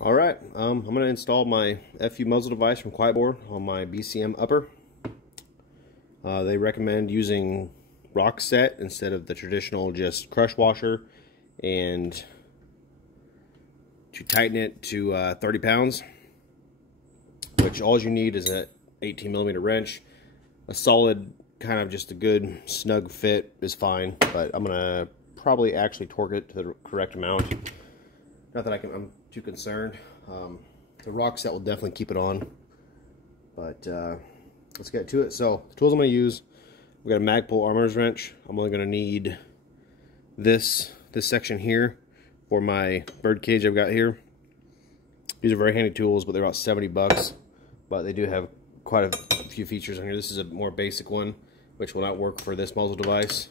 Alright, I'm going to install my FU muzzle device from Quietboard on my BCM upper. They recommend using rock set instead of the traditional just crush washer, and to tighten it to 30 pounds, which all you need is an 18mm wrench. A solid, kind of just a good snug fit is fine, but I'm going to probably actually torque it to the correct amount. Not that I'm too concerned. The rock set will definitely keep it on, but let's get to it. So the tools I'm going to use, we've got a Magpul armorer's wrench. I'm only going to need this section here for my bird cage I've got here. These are very handy tools, but they're about 70 bucks. But they do have quite a few features on here. This is a more basic one, which will not work for this muzzle device.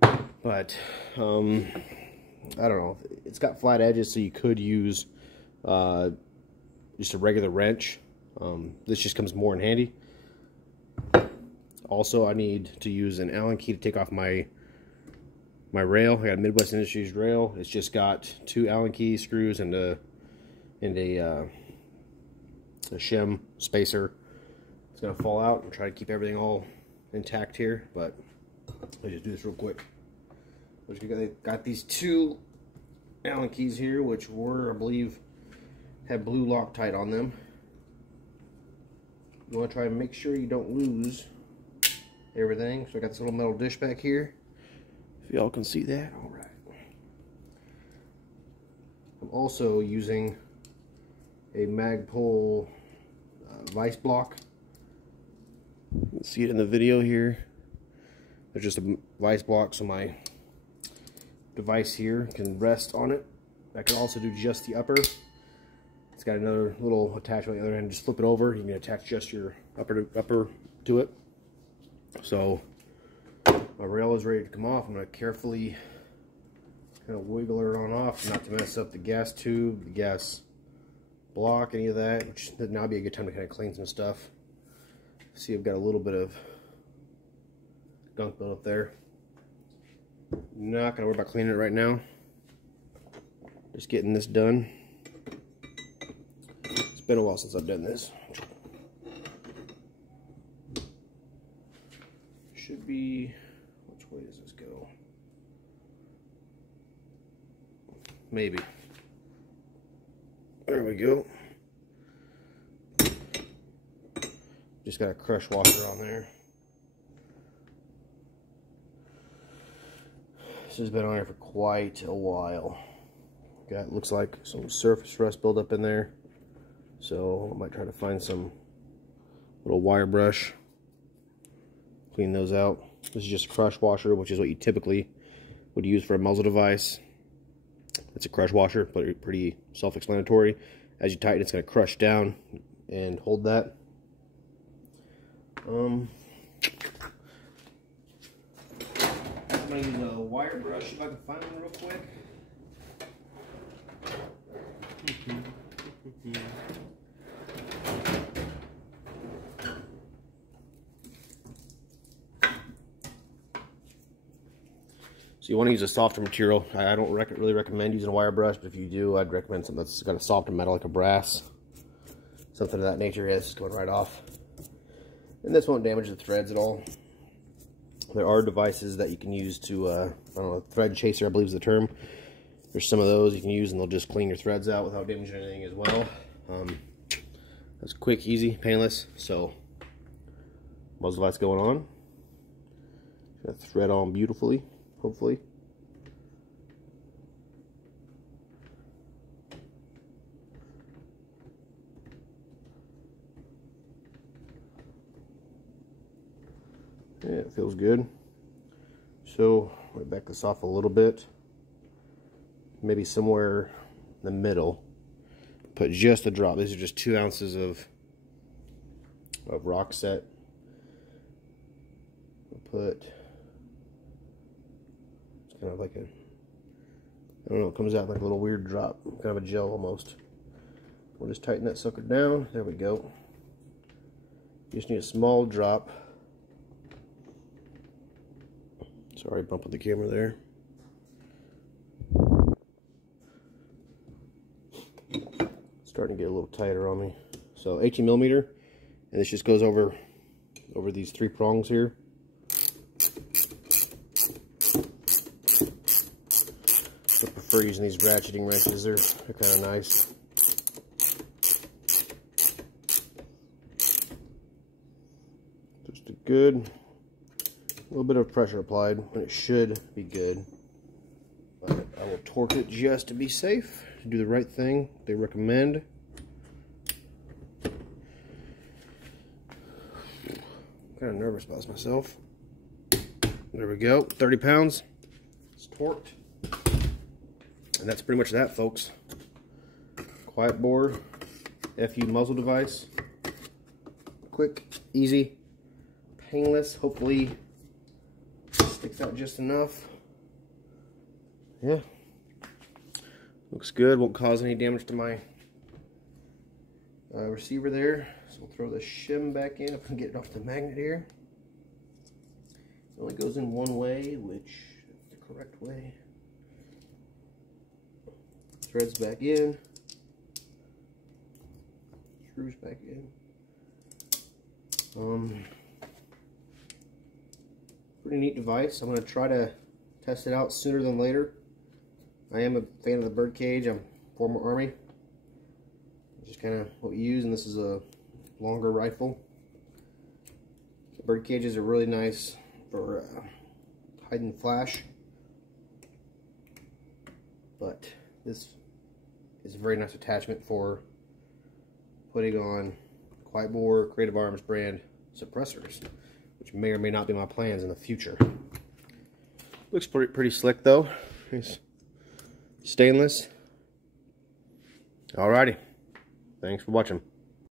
But I don't know. It's got flat edges, so you could use just a regular wrench. This just comes more in handy. Also, I need to use an Allen key to take off my rail. I got a Midwest Industries rail. It's just got 2 Allen key screws and a shim spacer. It's gonna fall out and try to keep everything all intact here, but I'll just do this real quick. Got these 2 Allen keys here, which were, I believe, have blue Loctite on them. You want to try and make sure you don't lose everything. So I got this little metal dish back here, if y'all can see that. All right. I'm also using a Magpul vice block. You can see it in the video here. There's just a vice block, so my device here can rest on it. I can also do just the upper. It's got another little attachment on the other end. Just flip it over. You can attach just your upper to it. So my rail is ready to come off. I'm going to carefully kind of wiggle it on off, not to mess up the gas tube, the gas block, any of that. Which would now be a good time to kind of clean some stuff. See, I've got a little bit of gunk built up there. Not gonna worry about cleaning it right now. Just getting this done. It's been a while since I've done this. Should be, which way does this go? Maybe. There we go. Just got a crush washer on there. This has been on here for quite a while. Got, looks like some surface rust buildup in there, so I might try to find some little wire brush, clean those out. This is just a crush washer, which is what you typically would use for a muzzle device. It's a crush washer, but pretty self-explanatory. As you tighten, it's going to crush down and hold that. I'm going to use a wire brush if I can find one real quick. So you want to use a softer material. I don't really recommend using a wire brush, but if you do, I'd recommend something that's got a softer metal, like a brass. Something of that nature. Yeah, it's just going right off. And this won't damage the threads at all. There are devices that you can use to, I don't know, thread chaser, I believe is the term. There's some of those you can use, and they'll just clean your threads out without damaging anything as well. That's quick, easy, painless. So, muzzle device going on. Got the thread on beautifully, hopefully. Yeah, it feels good. So, I'm going to back this off a little bit. Maybe somewhere in the middle. Put just a drop. These are just 2 ounces of rock set. I'll put, it's kind of like a, I don't know, it comes out like a little weird drop. Kind of a gel almost. We'll just tighten that sucker down. There we go. You just need a small drop. Sorry, bumping the camera there. Starting to get a little tighter on me. So 18mm, and this just goes over these 3 prongs here. I prefer using these ratcheting wrenches. They're kind of nice. Just a little bit of pressure applied, and it should be good. But I will torque it just to be safe, to do the right thing they recommend. Kind of nervous about this myself. There we go, 30 pounds. It's torqued. And that's pretty much that, folks. Quiet bore, FU muzzle device. Quick, easy, painless. Hopefully sticks out just enough. Yeah, looks good. Won't cause any damage to my receiver there. So we'll throw the shim back in if I can get it off the magnet here. It only goes in one way, which is the correct way. Threads back in. Screws back in. Pretty neat device. I'm going to try to test it out sooner than later. I am a fan of the bird cage. I'm former Army. Just kind of what we use, and this is a longer rifle. The bird cages are really nice for hiding flash, but this is a very nice attachment for putting on Quiet Bore Creative Arms brand suppressors, which may or may not be my plans in the future. Looks pretty slick though. It's stainless. Alrighty. Thanks for watching.